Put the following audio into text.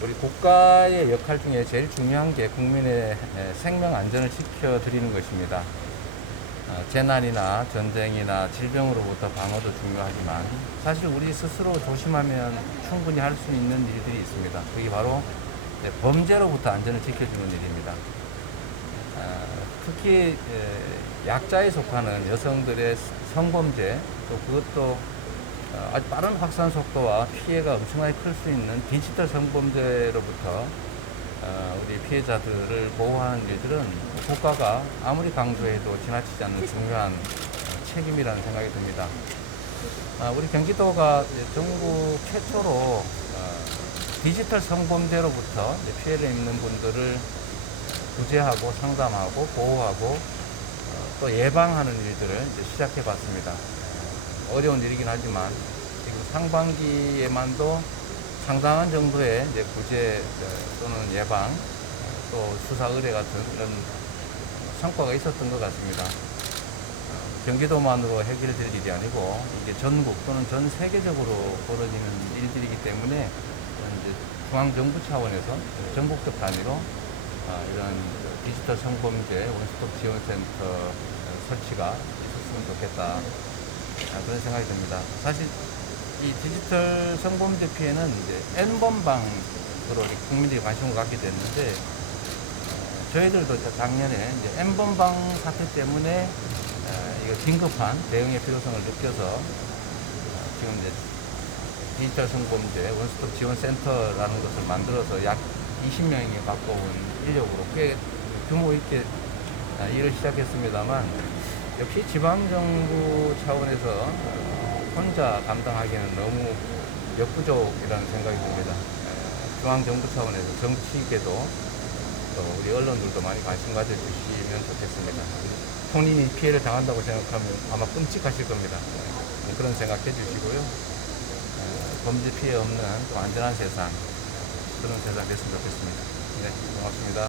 우리 국가의 역할 중에 제일 중요한 게 국민의 에, 생명 안전을 지켜드리는 것입니다. 어, 재난이나 전쟁이나 질병으로부터 방어도 중요하지만 사실 우리 스스로 조심하면 충분히 할 수 있는 일들이 있습니다. 그게 바로 범죄로부터 안전을 지켜주는 일입니다. 어, 특히 에, 약자에 속하는 여성들의 성범죄 또 그것도 어, 아주 빠른 확산 속도와 피해가 엄청나게 클 수 있는 디지털 성범죄로부터 어, 우리 피해자들을 보호하는 일들은 국가가 아무리 강조해도 지나치지 않는 중요한 어, 책임이라는 생각이 듭니다. 아, 우리 경기도가 전국 최초로 어, 디지털 성범죄로부터 피해를 입는 분들을 구제하고 상담하고 보호하고 어, 또 예방하는 일들을 시작해 봤습니다. 어려운 일이긴 하지만 지금 상반기에만도 상당한 정도의 이제 구제 어, 또는 예방 어, 또 수사 의뢰 같은 이런 성과가 있었던 것 같습니다. 어, 경기도만으로 해결될 일이 아니고 이게 전국 또는 전 세계적으로 벌어지는 일들이기 때문에 이제 중앙정부 차원에서 전국적 단위로 어, 이런 디지털 성범죄 원스톱 지원센터 어, 설치가 있었으면 좋겠다 아, 그런 생각이 듭니다. 사실 이 디지털 성범죄 피해는 이제 N번방으로 국민들이 관심을 갖게 됐는데 어, 저희들도 작년에 이제 N번방 사태 때문에 어, 이거 긴급한 대응의 필요성을 느껴서 어, 지금 이제 디지털 성범죄 원스톱 지원센터라는 것을 만들어서 약 20명이 가까운 인력으로 꽤 규모 있게 아, 일을 시작했습니다만 역시 지방정부 차원에서 어, 혼자 감당하기에는 너무 역부족이라는 생각이 듭니다. 에, 중앙정부 차원에서 정치계도 또 우리 언론들도 많이 관심 가져주시면 좋겠습니다. 본인이 피해를 당한다고 생각하면 아마 끔찍하실 겁니다. 에, 그런 생각해 주시고요. 에, 범죄 피해 없는 또 안전한 세상 그런 세상 됐으면 좋겠습니다. 네, 고맙습니다.